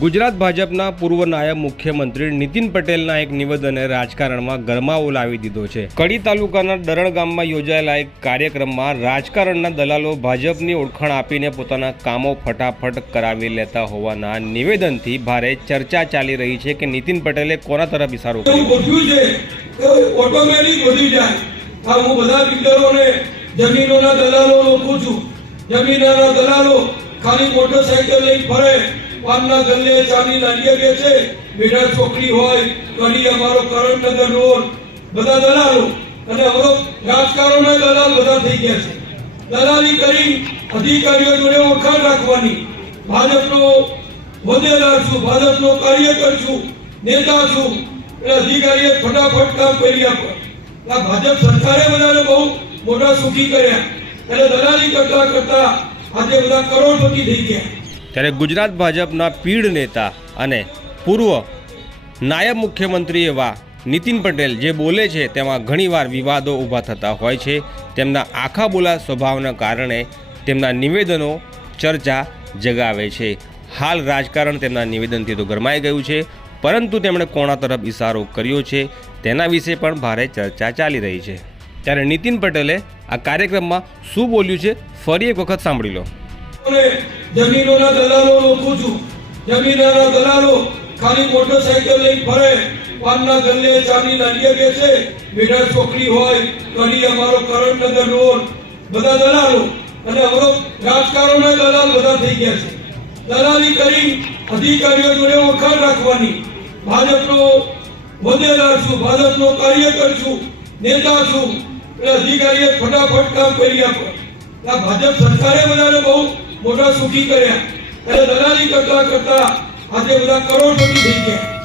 ગુજરાત ભાજપના પૂર્વ નાયબ મુખ્યમંત્રી નીતિન પટેલના એક નિવેદને રાજકારણમાં ગરમાવો લાવી દીધો છે. કડી તાલુકાના દરણ ગામમાં યોજાયેલા એક કાર્યક્રમમાં રાજકારણના દલાલો ભાજપની ઓળખાણ આપીને પોતાના કામો ફટાફટ કરાવી લેતા હોવાના નિવેદનથી ભારે ચર્ચા ચાલી રહી છે કે નીતિન પટેલે કોના તરફ ઇશારો કર્યો? ખાલી મોટરસાયકલ લઈ ફરે. પાનના ગલ્લે ચાની લાડીએ વેચે બેડા છોકરી હોય કરી અમારો કરણનગર રોડ, બધા દલાલો અને હવે રાજકારણના દલાલ બધા થઈ ગયા છે. દલાલી કરી અધિકારીઓ જોડે ઓળખાણ રાખવાની. ભાજપનો હોદ્દેદાર છું, ભાજપનો કાર્યકર છું, નેતા છું, એટલે અધિકારીએ ફટાફટ કામ કરી આપે આ ભાજપ સરકારે બધાને બહુ મોટા સુખી કર્યા. એટલે દલાલી કરતા કરતા આજે બધા કરોડપતિ થઈ ગયા. ત્યારે ગુજરાત ભાજપના પીઢ નેતા અને પૂર્વ નાયબ મુખ્યમંત્રી એવા નીતિન પટેલ જે બોલે છે તેમાં ઘણીવાર વિવાદો ઊભા થતા હોય છે. તેમના આખા બોલા સ્વભાવના કારણે તેમના નિવેદનો ચર્ચા જગાવે છે. હાલ રાજકારણ તેમના નિવેદનથી તો ગરમાઈ ગયું છે, પરંતુ તેમણે કોણા તરફ ઇશારો કર્યો છે, તેના વિશે પણ ભારે ચર્ચા ચાલી રહી છે. ત્યારે નીતિન પટેલે આ કાર્યક્રમમાં શું બોલ્યું છે, ફરી એક વખત સાંભળી લો. જમીનોના દલાલો ઓળખું છું. જમીનના દલાલો ખાલી મોટરસાયકલ લઈ ફરે. પાનના ગલ્લે ચાની લાડીએ બેસે. બેડા છોકરી હોય કડી અમારો કરણનગર રોડ. બધા દલાલો અને અમારો રાજકારણના દલાલ બધા થઈ ગયા છે. દલાલી કરી અધિકારીઓ જોડે વખાણ રાખવાની. ભાજપનો હોદ્દેદાર છું, ભાજપનો કાર્યકર છું, નેતા છું. એટલે અધિકારીએ ફટાફટ કામ કરી આપે. ભાજપ સરકારે બધાને બહુ મોટા સુખી કર્યા. એટલે દલાલી કરતા કરતા આજે બધા કરોડપતિ થઈ ગયા.